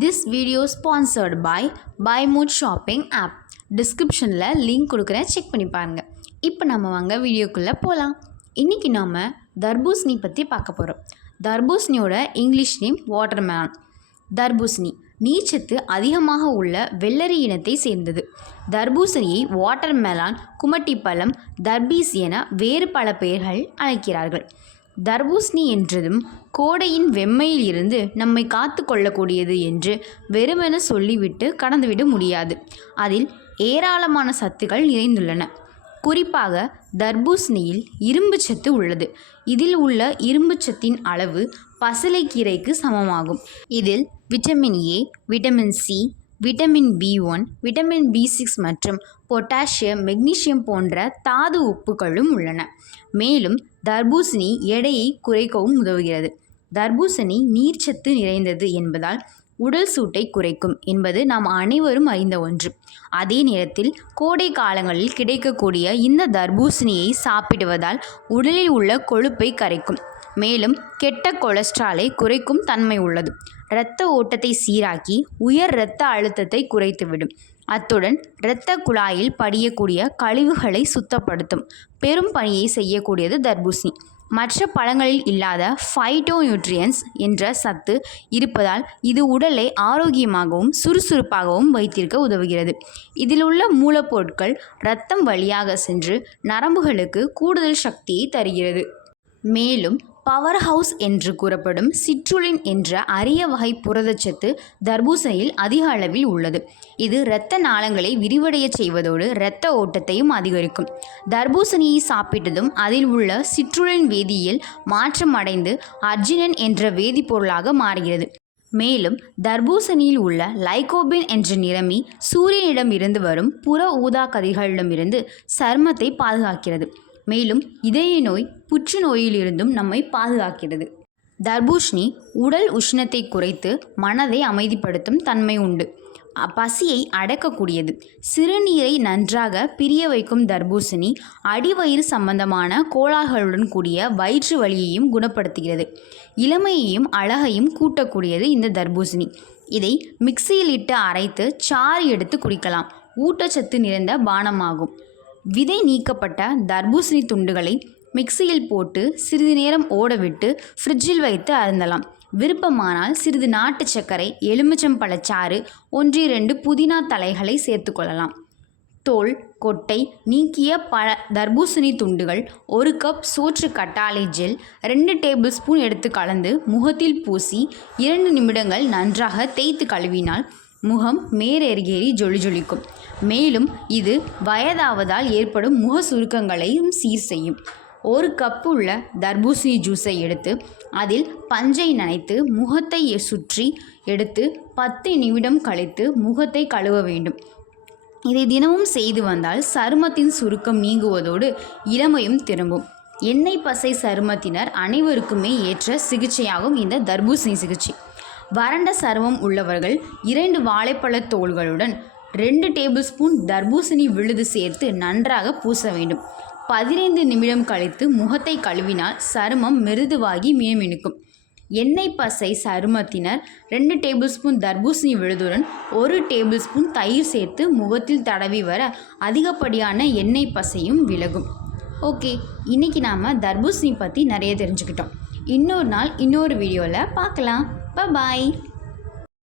This video sponsored by BuyMood shopping app. டிஸ்கிரிப்ஷனில் link கொடுக்குறேன், check பண்ணி பாருங்கள். இப்போ நம்ம வாங்க வீடியோக்குள்ளே போகலாம். இன்றைக்கி நாம் தர்பூசணி பற்றி பார்க்க போகிறோம். தர்பூசணியோட இங்கிலீஷ் நேம் வாட்டர்மெலன். தர்பூசணி நீர்ச்சத்து அதிகமாக உள்ள வெள்ளரி இனத்தை சேர்ந்தது. தர்பூசணியை வாட்டர்மெலன், குமட்டிப்பழம், தர்பீஸ் என வேறு பல பெயர்கள் அழைக்கிறார்கள். தர்பூசணி என்றதும் கோடையின் வெம்மையில் இருந்து நம்மை காத்து கொள்ளக்கூடியது என்று வெறுமென சொல்லிவிட்டு கடந்துவிட முடியாது. அதில் ஏராளமான சத்துக்கள் நிறைந்துள்ளன. குறிப்பாக தர்பூசணியில் இரும்பு சத்து உள்ளது. இதில் உள்ள இரும்பு சத்தின் அளவு பசலைக்கீரைக்கு சமமாகும். இதில் vitamin A, vitamin C, vitamin B1, vitamin B6 மற்றும் பொட்டாசியம், மெக்னீசியம் போன்ற தாது உப்புகளும் உள்ளன. மேலும் தர்பூசணி எடையை குறைக்கவும் உதவுகிறது. தர்பூசணி நீர்ச்சத்து நிறைந்தது என்பதால் உடல் சூட்டை குறைக்கும் என்பது நாம் அனைவரும் அறிந்த ஒன்று. அதே நேரத்தில் கோடை காலங்களில் கிடைக்கக்கூடிய இந்த தர்பூசணியை சாப்பிடுவதால் உடலில் உள்ள கொழுப்பை கரைக்கும். மேலும் கெட்ட கொலஸ்ட்ராலை குறைக்கும் தன்மை உள்ளது. இரத்த ஓட்டத்தை சீராக்கி உயர் இரத்த அழுத்தத்தை குறைத்துவிடும். அத்துடன் இரத்த குழாயில் படியக்கூடிய கழிவுகளை சுத்தப்படுத்தும் பெரும் பணியை செய்யக்கூடியது தர்பூசணி. மற்ற பழங்களில் இல்லாத ஃபைட்டோநியூட்ரியன்ஸ் என்ற சத்து இருப்பதால் இது உடலை ஆரோக்கியமாகவும் சுறுசுறுப்பாகவும் வைத்திருக்க உதவுகிறது. இதில் உள்ள மூலப்பொருட்கள் இரத்தம் வழியாக சென்று நரம்புகளுக்கு கூடுதல் சக்தியை தருகிறது. மேலும் பவர் ஹவுஸ் என்று கூறப்படும் சிட்ருலின் என்ற அரிய வகை புரதச்சத்து தர்பூசணியில் அதிக அளவில் உள்ளது. இது இரத்த நாளங்களை விரிவடைய செய்வதோடு இரத்த ஓட்டத்தையும் அதிகரிக்கும். தர்பூசணியை சாப்பிட்டதும் அதில் உள்ள சிட்ருலின் வேதியியல் மாற்றம் அடைந்து அர்ஜினின் என்ற வேதிப்பொருளாக மாறுகிறது. மேலும் தர்பூசணியில் உள்ள லைகோபின் என்ற நிறமி சூரியனிடம் இருந்து வரும் புற ஊதா கதிர்களிடமிருந்து சருமத்தை பாதுகாக்கிறது. மேலும் இதய நோய், புற்றுநோயிலிருந்தும் நம்மை பாதுகாக்கிறது. தர்பூசணி உடல் உஷ்ணத்தை குறைத்து மனதை அமைதிப்படுத்தும் தன்மை உண்டு. பசியை அடக்கக்கூடியது. சிறுநீரை நன்றாக பிரிய வைக்கும் தர்பூசணி அடிவயிறு சம்பந்தமான கோளாறுகளுடன் கூடிய வயிற்று வலியையும் குணப்படுத்துகிறது. இளமையையும் அழகையும் கூட்டக்கூடியது இந்த தர்பூசணி. இதை மிக்சியில் இட்டு அரைத்து சாறு எடுத்து குடிக்கலாம். ஊட்டச்சத்து நிறைந்த பானமாகும். விதை நீக்கப்பட்ட தர்பூசணி துண்டுகளை மிக்சியில் போட்டு சிறிது நேரம் ஓடவிட்டு ஃப்ரிட்ஜில் வைத்து அருந்தலாம். விருப்பமானால் சிறிது நாட்டு சர்க்கரை, எலுமிச்சம்பழச்சாறு, 1-2 புதினா தலைகளை சேர்த்து கொள்ளலாம். தோல், கொட்டை நீக்கிய தர்பூசணி துண்டுகள் 1 கப் சோற்று கட்டாழை ஜெல் 2 டேபிள் ஸ்பூன் எடுத்து கலந்து முகத்தில் பூசி 2 நிமிடங்கள் நன்றாக தேய்த்து கழுவினால் முகம் மேலேறி ஜொலிக்கும். மேலும் இது வயதாவதால் ஏற்படும் முக சுருக்கங்களையும் சீர் செய்யும். 1 கப்பு உள்ள தர்பூசணி ஜூஸை எடுத்து அதில் பஞ்சை நனைத்து முகத்தை சுற்றி எடுத்து 10 நிமிடம் கழித்து முகத்தை கழுவ வேண்டும். இதை தினமும் செய்து வந்தால் சருமத்தின் சுருக்கம் நீங்குவதோடு இளமையும் திரும்பும். எண்ணெய் பசை சருமத்தினர் அனைவருக்குமே ஏற்ற சிகிச்சையாகும் இந்த தர்பூசணி சிகிச்சை. வறண்ட சருமம் உள்ளவர்கள் 2 வாழைப்பழ தோல்களுடன் 2 டேபிள் ஸ்பூன் தர்பூசணி விழுது சேர்த்து நன்றாக பூச வேண்டும். 15 நிமிடம் கழித்து முகத்தை கழுவினால் சருமம் மிருதுவாகி மினுமினுக்கும். எண்ணெய் பசை சருமத்தினர் 2 டேபிள் ஸ்பூன் தர்பூசணி விழுதுடன் 1 டேபிள் ஸ்பூன் தயிர் சேர்த்து முகத்தில் தடவி வர அதிகப்படியான எண்ணெய் பசையும் விலகும். ஓகே, இன்றைக்கி நாம் தர்பூசணி பற்றி நிறைய தெரிஞ்சுக்கிட்டோம். இன்னொரு நாள் இன்னொரு வீடியோவில் பார்க்கலாம். பாய்.